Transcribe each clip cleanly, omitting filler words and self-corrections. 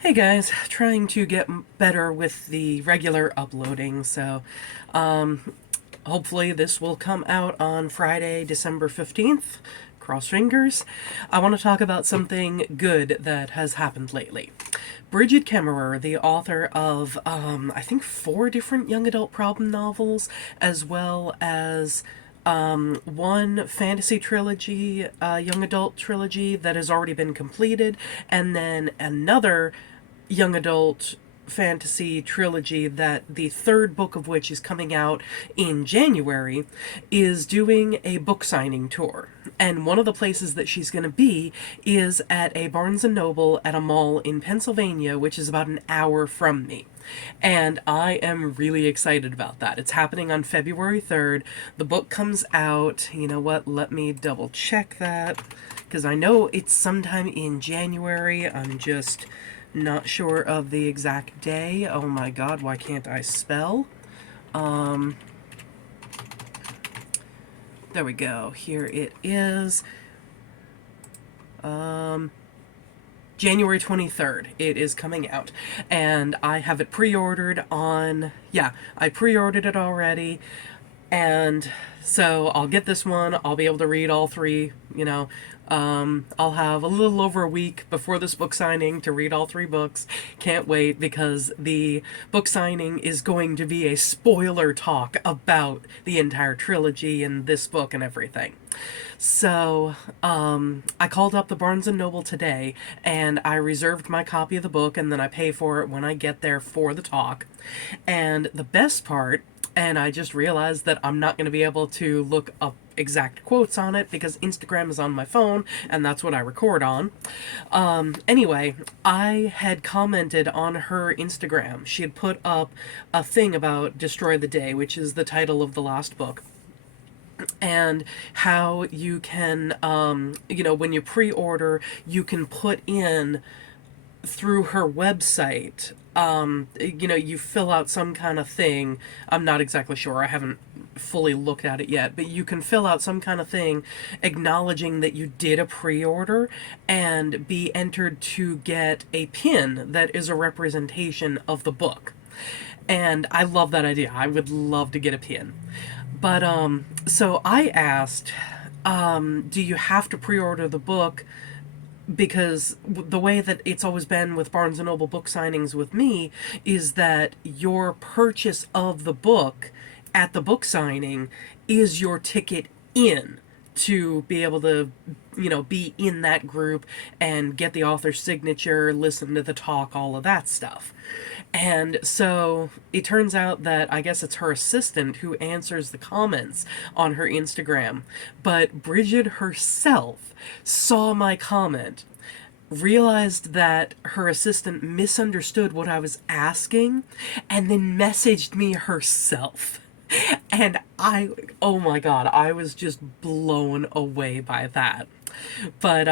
Hey guys, trying to get better with the regular uploading, so hopefully this will come out on Friday, December 15th. Cross fingers. I want to talk about something good that has happened lately. Brigid Kemmerer, the author of, I think, four different young adult problem novels, as well as one fantasy trilogy, young adult trilogy that has already been completed, and then another young adult fantasy trilogy that the third book of which is coming out in January, is doing a book signing tour. And one of the places that she's going to be is at a Barnes& and Noble at a mall in Pennsylvania, which is about an hour from me. And I am really excited about that. It's happening on February 3rd. The book comes out, you know what, let me double check that, because I know it's sometime in January. I'm just not sure of the exact day. Oh my god, why can't I spell? There we go. Here it is. January 23rd. It is coming out. And I have it pre-ordered on... Yeah, I pre-ordered it already. And so I'll get this one. I'll be able to read all three, you know. I'll have a little over a week before this book signing to read all three books. Can't wait, because the book signing is going to be a spoiler talk about the entire trilogy and this book and everything. So, I called up the Barnes & Noble today, and I reserved my copy of the book, and then I pay for it when I get there for the talk. And the best part, and I just realized that I'm not going to be able to look up exact quotes on it because Instagram is on my phone and that's what I record on. Anyway, I had commented on her Instagram. She had put up a thing about Destroy the Day, which is the title of the last book, and how you can, when you pre-order, you can put in through her website, you fill out some kind of thing. I'm not exactly sure. I haven't fully looked at it yet, but you can fill out some kind of thing acknowledging that you did a pre-order and be entered to get a pin that is a representation of the book. And I love that idea. I would love to get a pin. But, so I asked, do you have to pre-order the book? Because the way that it's always been with Barnes & Noble book signings with me is that your purchase of the book at the book signing is your ticket in to be able to, be in that group and get the author's signature, listen to the talk, all of that stuff. And so it turns out that I guess it's her assistant who answers the comments on her Instagram. But Brigid herself saw my comment, realized that her assistant misunderstood what I was asking, and then messaged me herself. And oh my god, I was just blown away by that. But,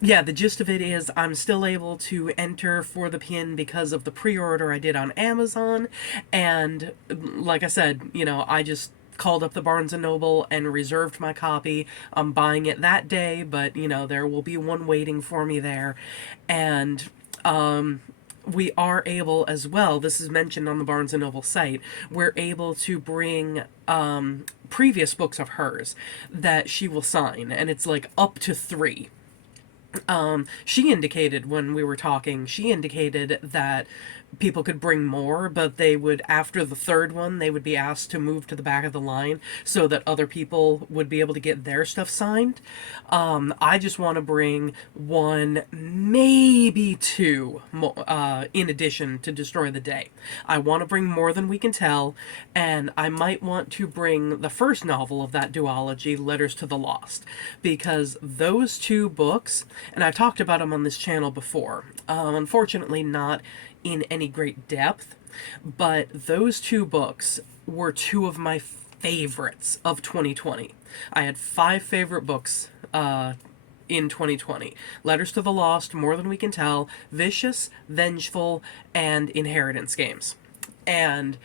yeah, the gist of it is I'm still able to enter for the pin because of the pre-order I did on Amazon. And like I said, I just called up the Barnes & Noble and reserved my copy. I'm buying it that day, but, there will be one waiting for me there. And, we are able as well, this is mentioned on the Barnes & Noble site, we're able to bring previous books of hers that she will sign, and it's like up to 3. She indicated when we were talking, she indicated that people could bring more, but they would, after the third one, they would be asked to move to the back of the line so that other people would be able to get their stuff signed. I just want to bring 1, maybe 2 more, in addition to Destroy the Day. I want to bring More Than We Can Tell, and I might want to bring the first novel of that duology, Letters to the Lost, because those 2 books, and I've talked about them on this channel before, unfortunately not in any great depth, but those 2 books were 2 of my favorites of 2020. I had 5 favorite books in 2020. Letters to the Lost, More Than We Can Tell, Vicious, Vengeful, and Inheritance Games. And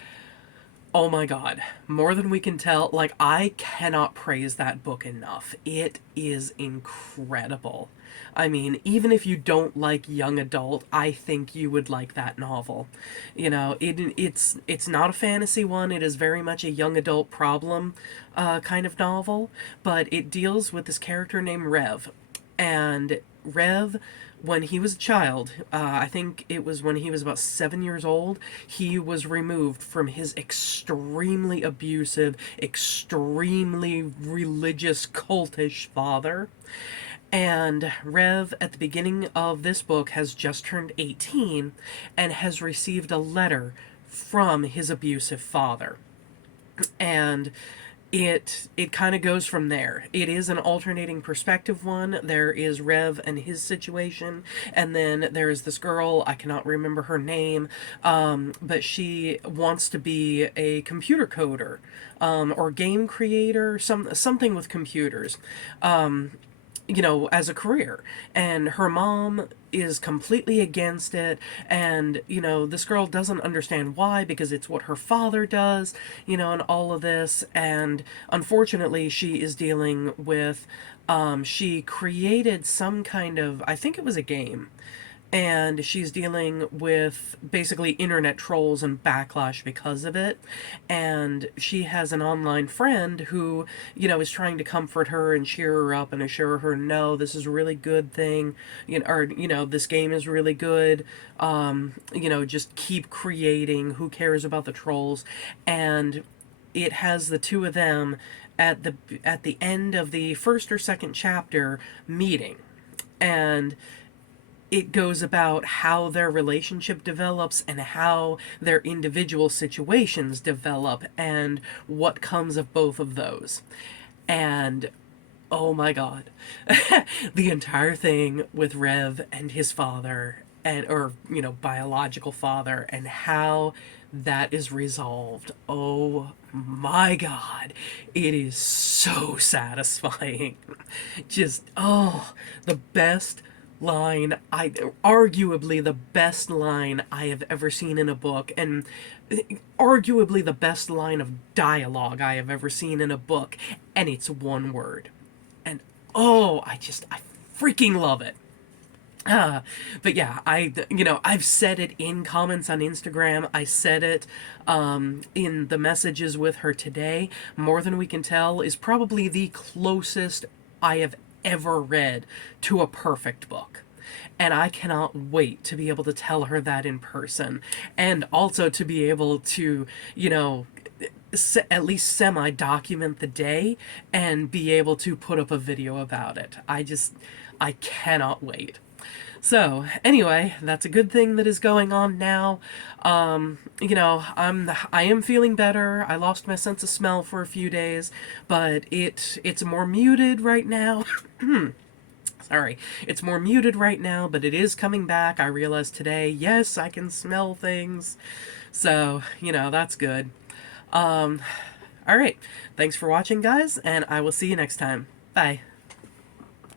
Oh my god. More Than We Can Tell. Like, I cannot praise that book enough. It is incredible. I mean, even if you don't like young adult, I think you would like that novel. You know, it's not a fantasy one. It is very much a young adult problem kind of novel, but it deals with this character named Rev. And Rev, when he was a child, I think it was when he was about 7 years old, he was removed from his extremely abusive, extremely religious, cultish father. And Rev, at the beginning of this book, has just turned 18 and has received a letter from his abusive father. And it kind of goes from there. It is an alternating perspective one. There is Rev and his situation, and then there is this girl, I cannot remember her name, but she wants to be a computer coder, or game creator, something with computers. You know, as a career. And her mom is completely against it. And, you know, this girl doesn't understand why, because it's what her father does, you know, and all of this. And unfortunately, she is dealing with, she created some kind of, I think it was a game, and she's dealing with basically internet trolls and backlash because of it. And she has an online friend who, you know, is trying to comfort her and cheer her up and assure her, no, this is a really good thing, you know, or, you know, this game is really good, you know, just keep creating, who cares about the trolls. And it has the two of them at the end of the first or second chapter meeting, and it goes about how their relationship develops and how their individual situations develop and what comes of both of those. And oh my god, the entire thing with Rev and his father, and, or, you know, biological father, and how that is resolved. Oh my god, it is so satisfying. Just, oh, the best line, I arguably the best line I have ever seen in a book, and arguably the best line of dialogue I have ever seen in a book, and it's one word. And oh, I freaking love it. Uh, but yeah, you know, I've said it in comments on Instagram. I said it in the messages with her today. More Than We Can Tell is probably the closest I have ever read to a perfect book. And I cannot wait to be able to tell her that in person. And also to be able to, you know, at least semi document the day and be able to put up a video about it. I cannot wait. So anyway, that's a good thing that is going on now. You know, I am feeling better. I lost my sense of smell for a few days, but it's more muted right now. Sorry, it's more muted right now, but it is coming back. I realized today, yes, I can smell things. So, you know, that's good. All right. Thanks for watching, guys, and I will see you next time. Bye.